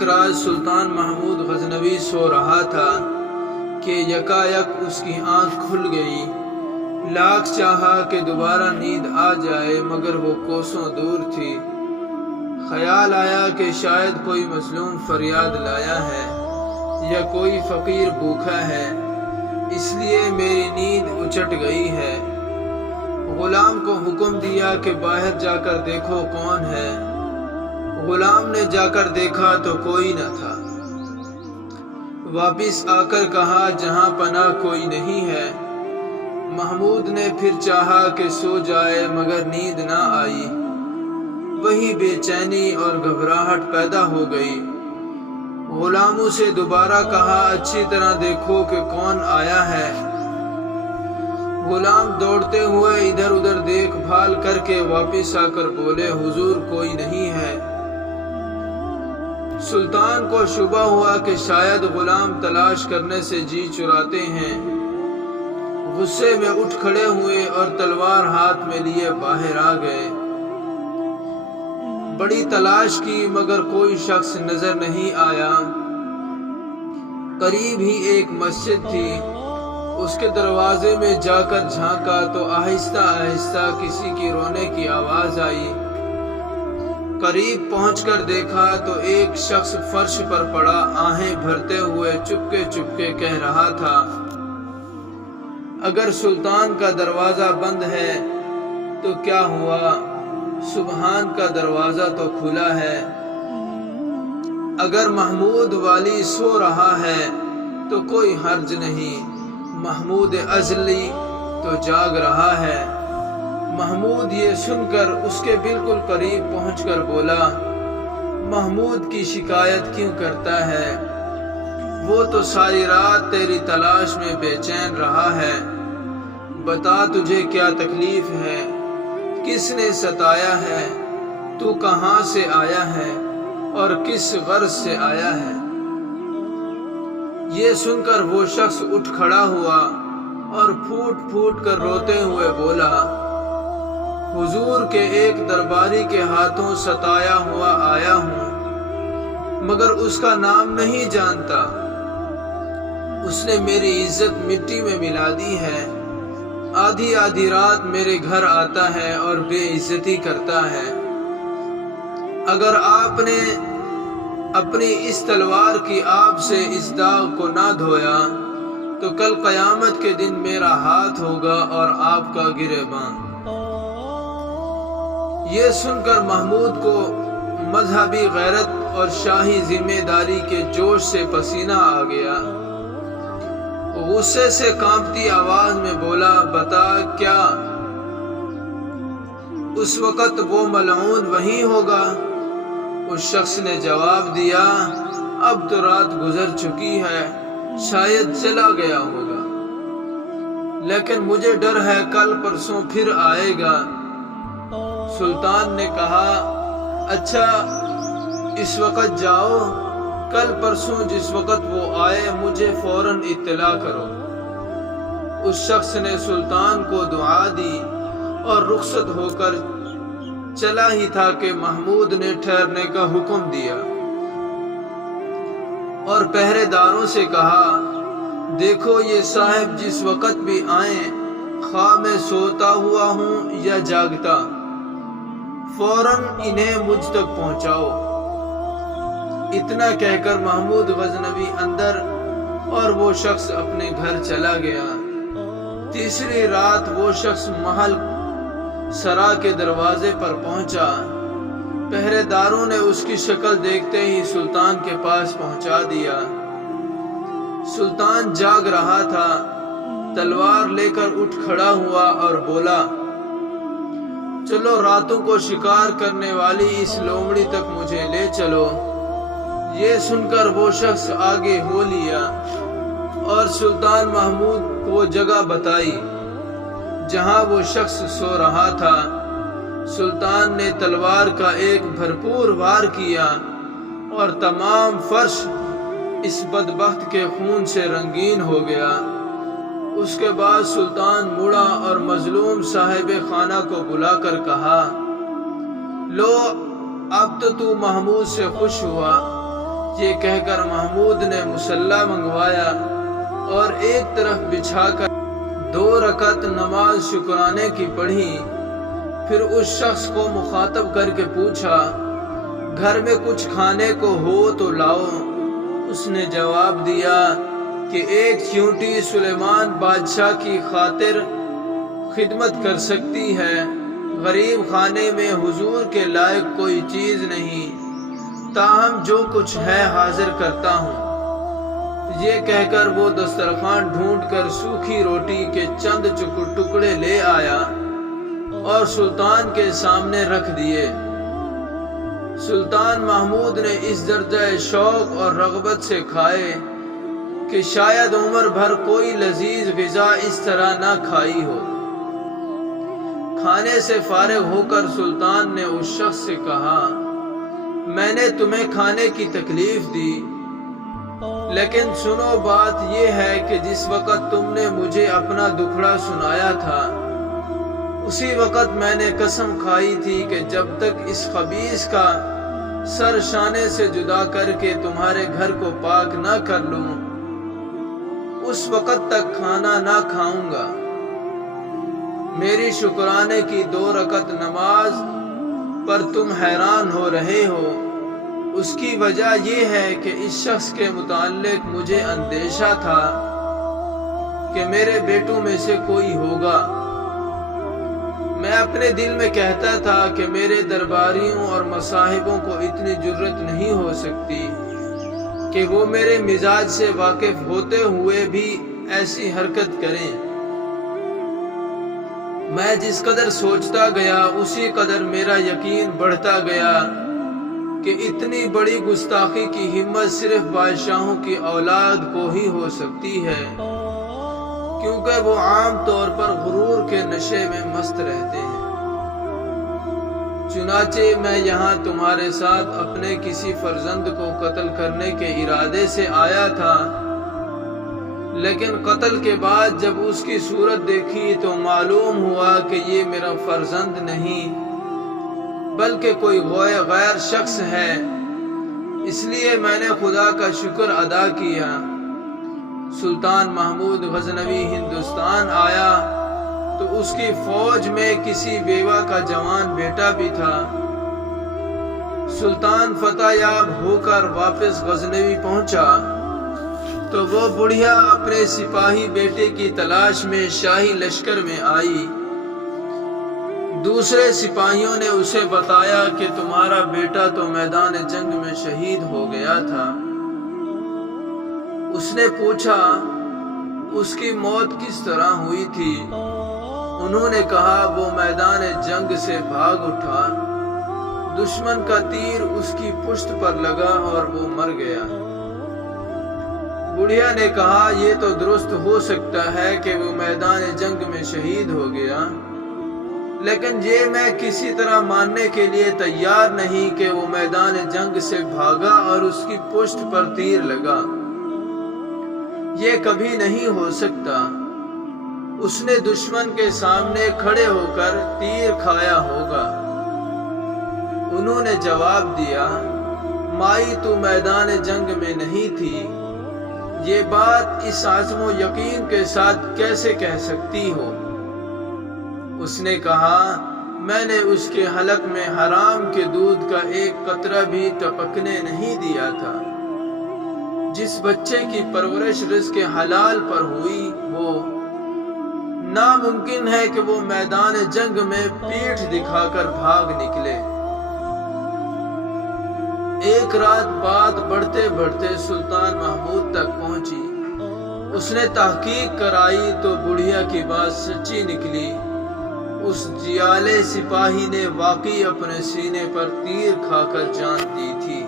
ایک رات سلطان محمود غزنوی سو رہا تھا کہ یکایک اس کی آنکھ کھل گئی۔ لاکھ چاہا کہ دوبارہ نیند آ جائے مگر وہ کوسوں دور تھی۔ خیال آیا کہ شاید کوئی مظلوم فریاد لایا ہے یا کوئی فقیر بھوکا ہے، اس لیے میری نیند اچٹ گئی ہے۔ غلام کو حکم دیا کہ باہر جا کر دیکھو کون ہے۔ غلام نے جا کر دیکھا تو کوئی نہ تھا۔ واپس آ کر کہا جہاں پناہ کوئی نہیں ہے۔ محمود نے پھر چاہا کہ سو جائے مگر نیند نہ آئی۔ وہی بے چینی اور گھبراہٹ پیدا ہو گئی۔ غلاموں سے دوبارہ کہا اچھی طرح دیکھو کہ کون آیا ہے۔ غلام دوڑتے ہوئے ادھر ادھر دیکھ بھال کر کے واپس آ کر بولے حضور کوئی نہیں ہے۔ سلطان کو شبہ ہوا کہ شاید غلام تلاش کرنے سے جی چراتے ہیں۔ غصے میں اٹھ کھڑے ہوئے اور تلوار ہاتھ میں لیے باہر آ گئے۔ بڑی تلاش کی مگر کوئی شخص نظر نہیں آیا۔ قریب ہی ایک مسجد تھی، اس کے دروازے میں جا کر جھانکا تو آہستہ آہستہ کسی کی رونے کی آواز آئی۔ قریب پہنچ کر دیکھا تو ایک شخص فرش پر پڑا آہیں بھرتے ہوئے چپکے چپکے کہہ رہا تھا، اگر سلطان کا دروازہ بند ہے تو کیا ہوا، سبحان کا دروازہ تو کھلا ہے۔ اگر محمود والی سو رہا ہے تو کوئی حرج نہیں، محمود ازلی تو جاگ رہا ہے۔ محمود یہ سن کر اس کے بالکل قریب پہنچ کر بولا، محمود کی شکایت کیوں کرتا ہے؟ وہ تو ساری رات تیری تلاش میں بے چین رہا ہے۔ بتا تجھے کیا تکلیف ہے، کس نے ستایا ہے، تو کہاں سے آیا ہے اور کس غرض سے آیا ہے؟ یہ سن کر وہ شخص اٹھ کھڑا ہوا اور پھوٹ پھوٹ کر روتے ہوئے بولا، حضور کے ایک درباری کے ہاتھوں ستایا ہوا آیا ہوں مگر اس کا نام نہیں جانتا۔ اس نے میری عزت مٹی میں ملا دی ہے۔ آدھی آدھی رات میرے گھر آتا ہے اور بے عزتی کرتا ہے۔ اگر آپ نے اپنی اس تلوار کی آب سے اس داغ کو نہ دھویا تو کل قیامت کے دن میرا ہاتھ ہوگا اور آپ کا گریباں۔ یہ سن کر محمود کو مذہبی غیرت اور شاہی ذمہ داری کے جوش سے پسینہ آ گیا۔ غصے سے کانپتی آواز میں بولا، بتا کیا؟ اس وقت وہ ملعون وہیں ہوگا؟ اس شخص نے جواب دیا، اب تو رات گزر چکی ہے، شاید چلا گیا ہوگا، لیکن مجھے ڈر ہے کل پرسوں پھر آئے گا۔ سلطان نے کہا، اچھا اس وقت جاؤ، کل پرسوں جس وقت وہ آئے مجھے فوراً اطلاع کرو۔ اس شخص نے سلطان کو دعا دی اور رخصت ہو کر چلا ہی تھا کہ محمود نے ٹھہرنے کا حکم دیا اور پہرے داروں سے کہا، دیکھو یہ صاحب جس وقت بھی آئیں، خواہ میں سوتا ہوا ہوں یا جاگتا، فوراً انہیں مجھ تک پہنچاؤ۔ اتنا کہہ کر محمود غزنوی اندر اور وہ شخص اپنے گھر چلا گیا۔ تیسری رات وہ شخص محل سرا کے دروازے پر پہنچا۔ پہرے داروں نے اس کی شکل دیکھتے ہی سلطان کے پاس پہنچا دیا۔ سلطان جاگ رہا تھا، تلوار لے کر اٹھ کھڑا ہوا اور بولا، چلو راتوں کو شکار کرنے والی اس لومڑی تک مجھے لے چلو۔ یہ سن کر وہ شخص آگے ہو لیا اور سلطان محمود کو جگہ بتائی جہاں وہ شخص سو رہا تھا۔ سلطان نے تلوار کا ایک بھرپور وار کیا اور تمام فرش اس بدبخت کے خون سے رنگین ہو گیا۔ اس کے بعد سلطان مڑا اور مظلوم صاحب خانہ کو بلا کر کہا، لو اب تو محمود سے خوش ہوا، یہ کہہ کر محمود نے مصلی منگوایا اور ایک طرف بچھا کر 2 رکعت نماز شکرانے کی پڑھی۔ پھر اس شخص کو مخاطب کر کے پوچھا، گھر میں کچھ کھانے کو ہو تو لاؤ۔ اس نے جواب دیا کہ ایک چیونٹی سلیمان بادشاہ کی خاطر خدمت کر سکتی ہے، غریب خانے میں حضور کے لائق کوئی چیز نہیں، تاہم جو کچھ ہے حاضر کرتا ہوں۔ یہ کہہ کر وہ دسترخوان ڈھونڈ کر سوکھی روٹی کے چند ٹکڑے لے آیا اور سلطان کے سامنے رکھ دیے۔ سلطان محمود نے اس درجہ شوق اور رغبت سے کھائے کہ شاید عمر بھر کوئی لذیذ غذا اس طرح نہ کھائی ہو۔ کھانے سے فارغ ہو کر سلطان نے اس شخص سے کہا، میں نے تمہیں کھانے کی تکلیف دی، لیکن سنو بات یہ ہے کہ جس وقت تم نے مجھے اپنا دکھڑا سنایا تھا، اسی وقت میں نے قسم کھائی تھی کہ جب تک اس خبیث کا سر شانے سے جدا کر کے تمہارے گھر کو پاک نہ کر لوں، اس وقت تک کھانا نہ کھاؤں گا۔ میری شکرانے کی 2 رکعت نماز پر تم حیران ہو رہے ہو، اس کی وجہ یہ ہے کہ اس شخص کے متعلق مجھے اندیشہ تھا کہ میرے بیٹوں میں سے کوئی ہوگا۔ میں اپنے دل میں کہتا تھا کہ میرے درباریوں اور مصاحبوں کو اتنی جرت نہیں ہو سکتی کہ وہ میرے مزاج سے واقف ہوتے ہوئے بھی ایسی حرکت کریں۔ میں جس قدر سوچتا گیا اسی قدر میرا یقین بڑھتا گیا کہ اتنی بڑی گستاخی کی ہمت صرف بادشاہوں کی اولاد کو ہی ہو سکتی ہے، کیونکہ وہ عام طور پر غرور کے نشے میں مست رہتے ہیں۔ چنانچہ میں یہاں تمہارے ساتھ اپنے کسی فرزند کو قتل کرنے کے ارادے سے آیا تھا، لیکن قتل کے بعد جب اس کی صورت دیکھی تو معلوم ہوا کہ یہ میرا فرزند نہیں بلکہ کوئی غیر شخص ہے، اس لیے میں نے خدا کا شکر ادا کیا۔ سلطان محمود غزنوی ہندوستان آیا تو اس کی فوج میں کسی بیوہ کا جوان بیٹا بھی تھا۔ سلطان فتح یاب ہو کر واپس غزنوی پہنچا تو وہ بڑھیا اپنے سپاہی بیٹے کی تلاش میں شاہی لشکر میں آئی۔ دوسرے سپاہیوں نے اسے بتایا کہ تمہارا بیٹا تو میدان جنگ میں شہید ہو گیا تھا۔ اس نے پوچھا، اس کی موت کس طرح ہوئی تھی؟ انہوں نے کہا، وہ میدان جنگ سے بھاگ اٹھا، دشمن کا تیر اس کی پشت پر لگا اور وہ مر گیا۔ بڑھیا نے کہا، یہ تو درست ہو سکتا ہے کہ وہ میدان جنگ میں شہید ہو گیا، لیکن یہ میں کسی طرح ماننے کے لیے تیار نہیں کہ وہ میدان جنگ سے بھاگا اور اس کی پشت پر تیر لگا۔ یہ کبھی نہیں ہو سکتا۔ اس نے دشمن کے سامنے کھڑے ہو کر تیر کھایا ہوگا۔ انہوں نے جواب دیا، مائی تو میدان جنگ میں نہیں تھی، یہ بات اس عزم و یقین کے ساتھ کیسے کہہ سکتی ہو؟ اس نے کہا، میں نے اس کے حلق میں حرام کے دودھ کا ایک قطرہ بھی ٹپکنے نہیں دیا تھا۔ جس بچے کی پرورش رزق حلال پر ہوئی، وہ ناممکن ہے کہ وہ میدان جنگ میں پیٹھ دکھا کر بھاگ نکلے۔ ایک رات بات بڑھتے بڑھتے سلطان محمود تک پہنچی۔ اس نے تحقیق کرائی تو بڑھیا کی بات سچی نکلی۔ اس جیالے سپاہی نے واقعی اپنے سینے پر تیر کھا کر جان دی تھی۔